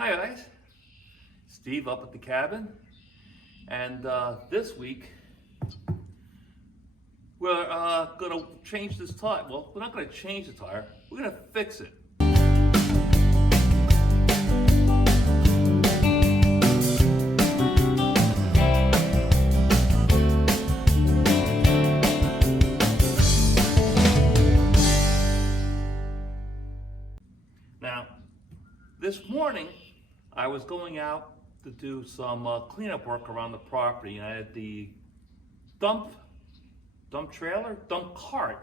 Hi guys, Steve up at the cabin, and this week we're gonna change this tire. Well, we're not gonna change the tire, we're gonna fix it. Now, this morning I was going out to do some cleanup work around the property, and I had the dump cart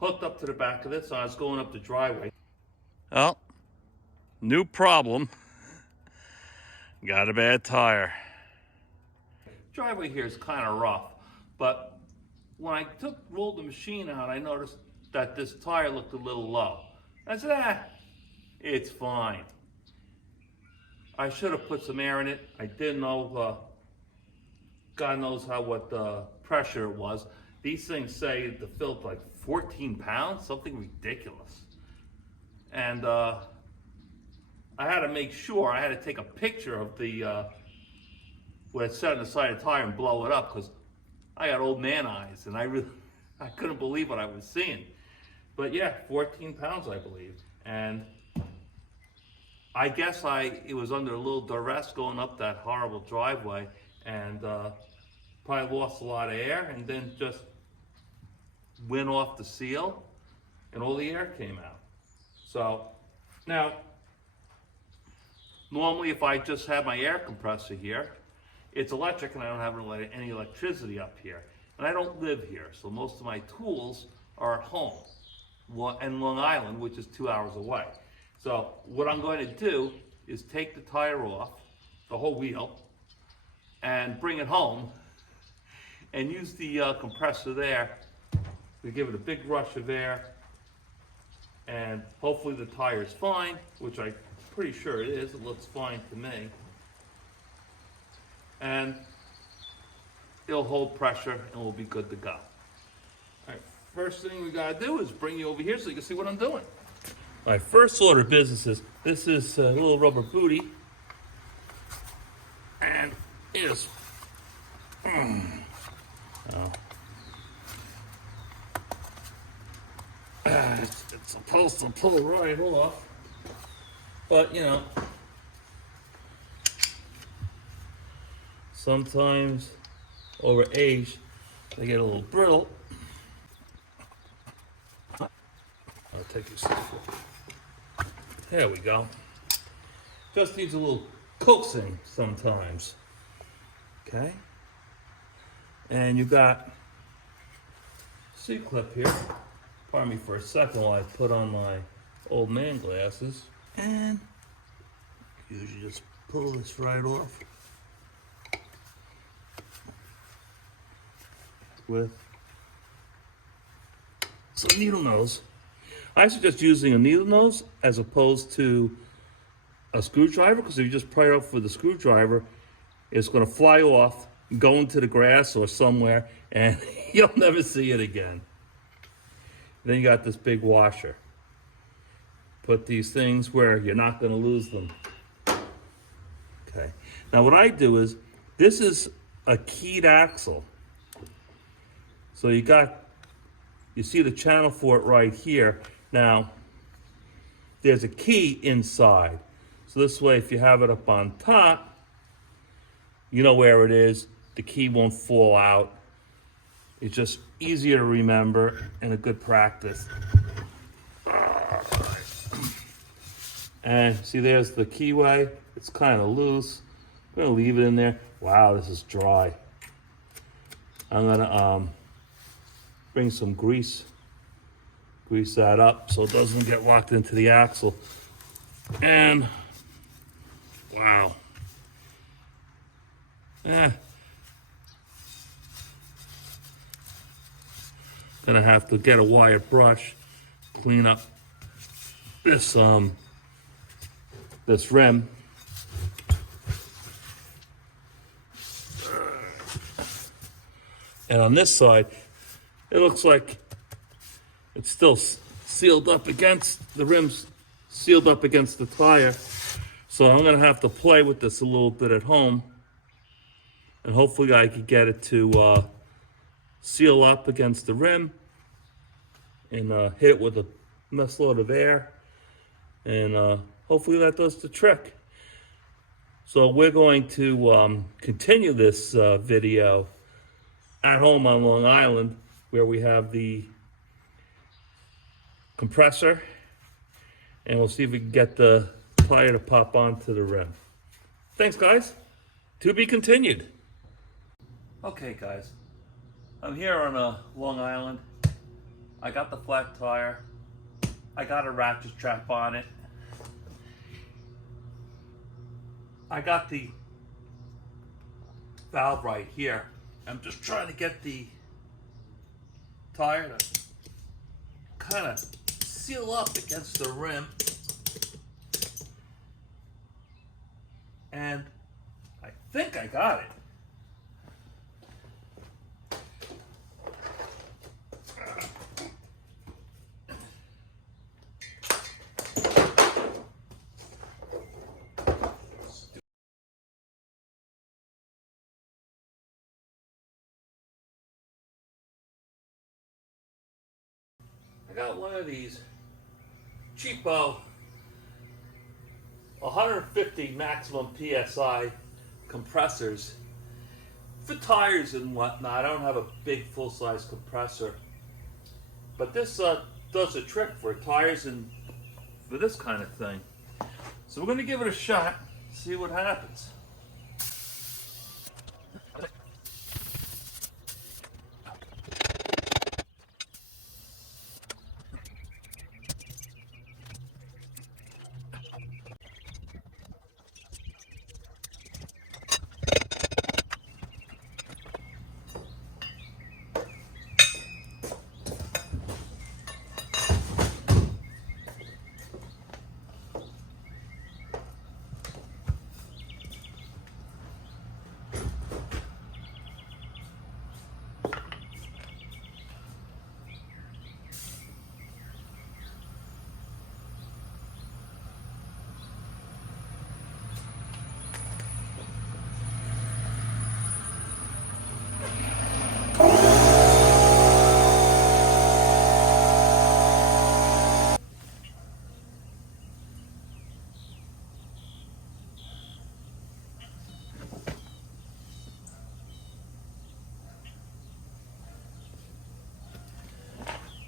hooked up to the back of this, so I was going up the driveway. Oh, new problem. Got a bad tire. Driveway here is kind of rough, but when I rolled the machine out, I noticed that this tire looked a little low. I said, it's fine. I should have put some air in it. I didn't know, God knows what pressure it was. These things say the filled like 14 pounds, something ridiculous. And I had to make sure, I had to take a picture of the, what it said on the side of the tire and blow it up, because I got old man eyes and I couldn't believe what I was seeing. But yeah, 14 pounds, I believe. And I guess it was under a little duress going up that horrible driveway, and probably lost a lot of air, and then just went off the seal, and all the air came out. So now, normally if I just have my air compressor here, it's electric and I don't have any electricity up here. And I don't live here, so most of my tools are at home, in Long Island, which is 2 hours away. So what I'm going to do is take the tire off, the whole wheel, and bring it home and use the compressor there to give it a big rush of air, and hopefully the tire is fine, which I'm pretty sure it is. It looks fine to me. And it'll hold pressure and we'll be good to go. All right, first thing we gotta do is bring you over here so you can see what I'm doing. My first order of business is, this is a little rubber booty, and it is, it's supposed to pull right off, but you know, sometimes over age they get a little brittle. I'll take this off. There we go. Just needs a little coaxing sometimes. Okay. And you got C-clip here. Pardon me for a second while I put on my old man glasses. And usually just pull this right off with some needle nose. I suggest using a needle nose as opposed to a screwdriver, because if you just pry it up with a screwdriver, it's going to fly off, go into the grass or somewhere, and you'll never see it again. Then you got this big washer. Put these things where you're not going to lose them. Okay. Now what I do is, this is a keyed axle. So you see the channel for it right here. Now, there's a key inside. So this way, if you have it up on top, you know where it is. The key won't fall out. It's just easier to remember and a good practice. And see, there's the keyway. It's kind of loose. I'm gonna leave it in there. Wow, this is dry. I'm gonna bring some grease that up so it doesn't get locked into the axle. And wow. Gonna have to get a wire brush, clean up this rim. And on this side, it looks like it's still sealed up against, the rim's sealed up against the tire. So I'm gonna have to play with this a little bit at home, and hopefully I can get it to seal up against the rim and hit it with a nice load of air, and hopefully that does the trick. So we're going to continue this video at home on Long Island, where we have the compressor, and we'll see if we can get the tire to pop onto the rim. Thanks, guys. To be continued. Okay, guys, I'm here on Long Island. I got the flat tire. I got a ratchet strap on it. I got the valve right here. I'm just trying to get the tire to kind of seal up against the rim. And I think I got it. I got one of these cheapo 150 maximum PSI compressors for tires and whatnot. I don't have a big full-size compressor, but this does a trick for tires and for this kind of thing. So we're going to give it a shot, see what happens.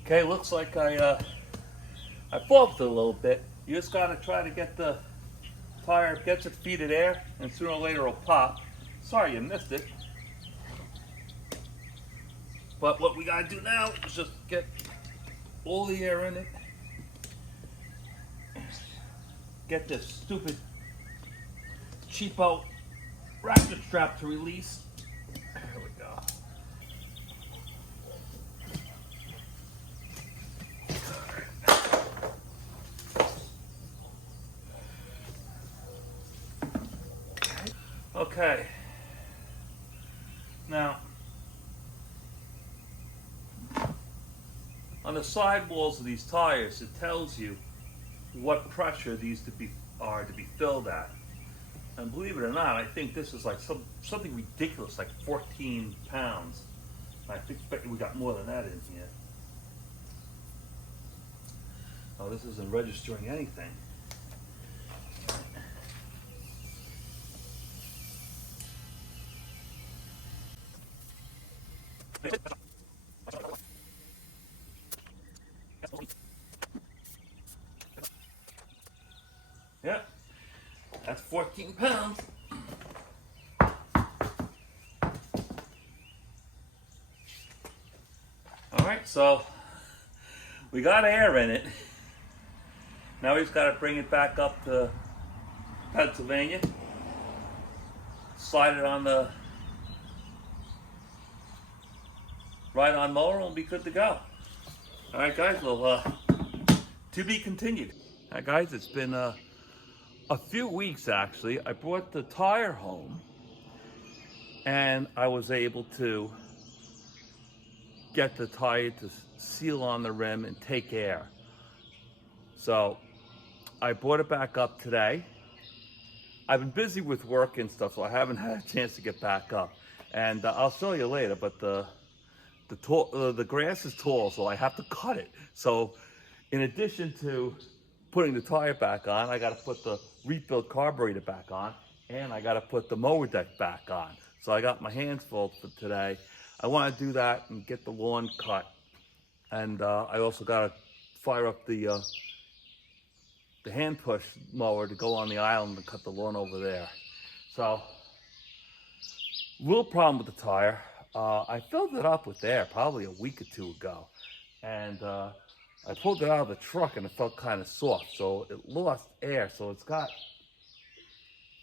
Okay, looks like I bumped it a little bit. You just gotta try to get the tire, gets it feed it air, and sooner or later it'll pop. Sorry you missed it. But what we gotta do now is just get all the air in it. Get this stupid cheapo ratchet strap to release. There we go. Okay. Now, on the sidewalls of these tires, it tells you what pressure these are to be filled at. And believe it or not, I think this is like something ridiculous, like 14 pounds. I think we got more than that in here. Oh, this isn't registering anything. Yeah, that's 14 pounds. All right, so we got air in it. Now we've got to bring it back up to Pennsylvania, slide it on the Ride-on mower, and we'll be good to go. All right, guys, well, to be continued. All right, guys, it's been a few weeks, actually. I brought the tire home, and I was able to get the tire to seal on the rim and take air. So I brought it back up today, I've been busy with work and stuff, so I haven't had a chance to get back up. And I'll show you later, but the grass is tall, so I have to cut it. So in addition to putting the tire back on, I got to put the rebuilt carburetor back on, and I got to put the mower deck back on. So I got my hands full for today. I want to do that and get the lawn cut. And I also got to fire up the hand push mower to go on the island and cut the lawn over there. So, little problem with the tire. I filled it up with air probably a week or two ago. And I pulled it out of the truck and it felt kind of soft. So it lost air. So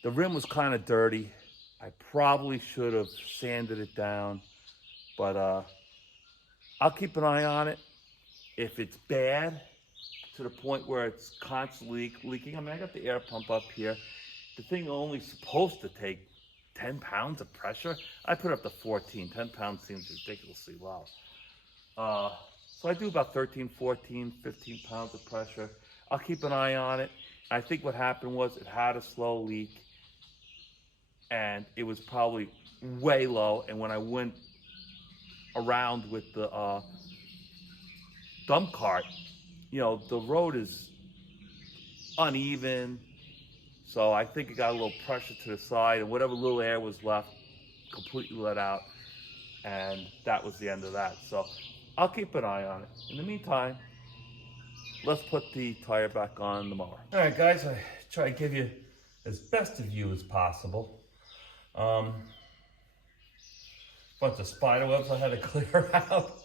the rim was kind of dirty. I probably should have sanded it down. But I'll keep an eye on it. If it's bad, to the point where it's constantly leaking. I mean, I got the air pump up here. The thing only supposed to take 10 pounds of pressure. I put it up to 14. 10 pounds seems ridiculously low. So I do about 13, 14, 15 pounds of pressure. I'll keep an eye on it. I think what happened was it had a slow leak and it was probably way low. And when I went around with the dump cart, you know, the road is uneven, so I think it got a little pressure to the side, and whatever little air was left completely let out, and that was the end of that. So I'll keep an eye on it. In the meantime, let's put the tire back on the mower. All right, guys, I try to give you as best a view as possible. Bunch of spider webs I had to clear out.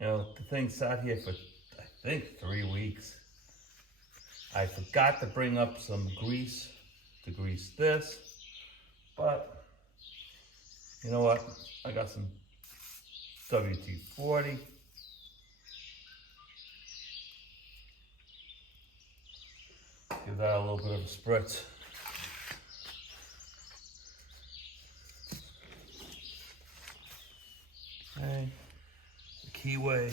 You know, the thing sat here for, I think, 3 weeks. I forgot to bring up some grease to grease this, but you know what? I got some WD-40. Give that a little bit of a spritz. Okay. Keyway.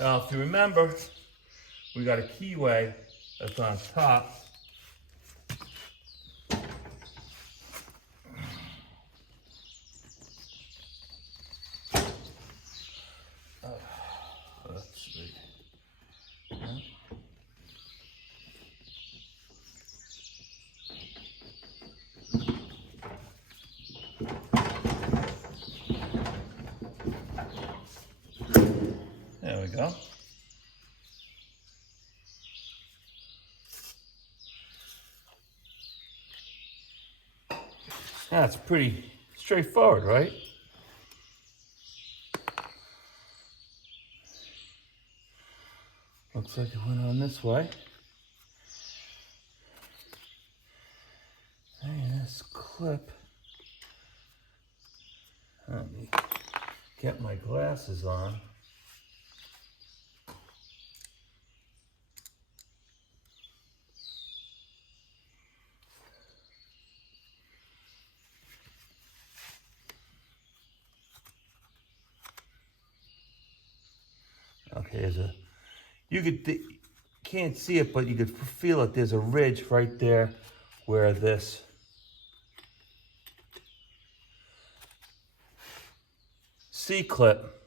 Now, if you remember, we got a keyway that's on top. Let's see. There we go. That's pretty straightforward, right? Looks like it went on this way. And this clip. Let me get my glasses on. Okay, can't see it, but you could feel it. There's a ridge right there where this C-clip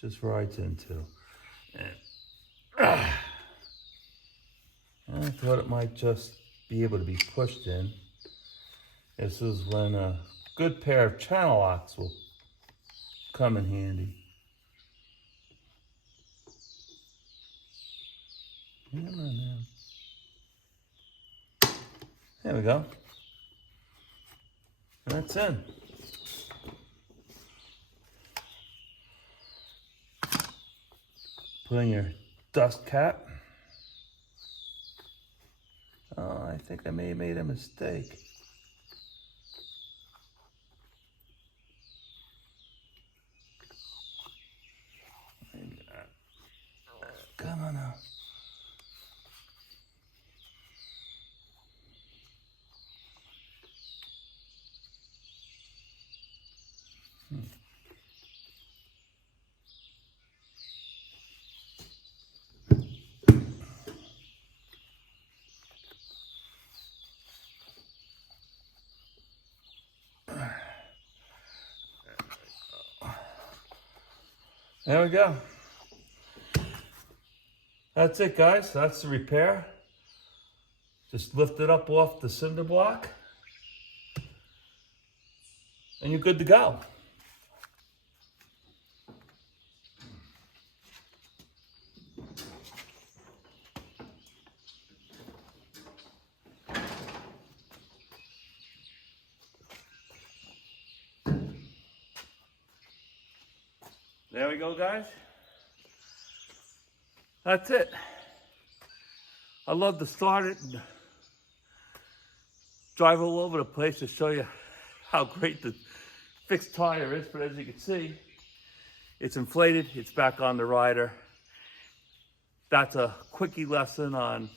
just rides into. And I thought it might just be able to be pushed in. This is when a good pair of channel locks will come in handy. Come on now. There we go. And that's in. Put in your dust cap. Oh, I think I may have made a mistake. Come on now. There we go. That's it, guys. That's the repair. Just lift it up off the cinder block, and you're good to go. There we go, guys. That's it. I love to start it and drive all over the place to show you how great the fixed tire is, but as you can see, it's inflated, it's back on the rider. That's a quickie lesson on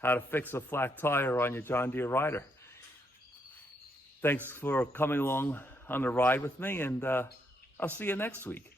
how to fix a flat tire on your John Deere rider. Thanks for coming along on the ride with me, and I'll see you next week.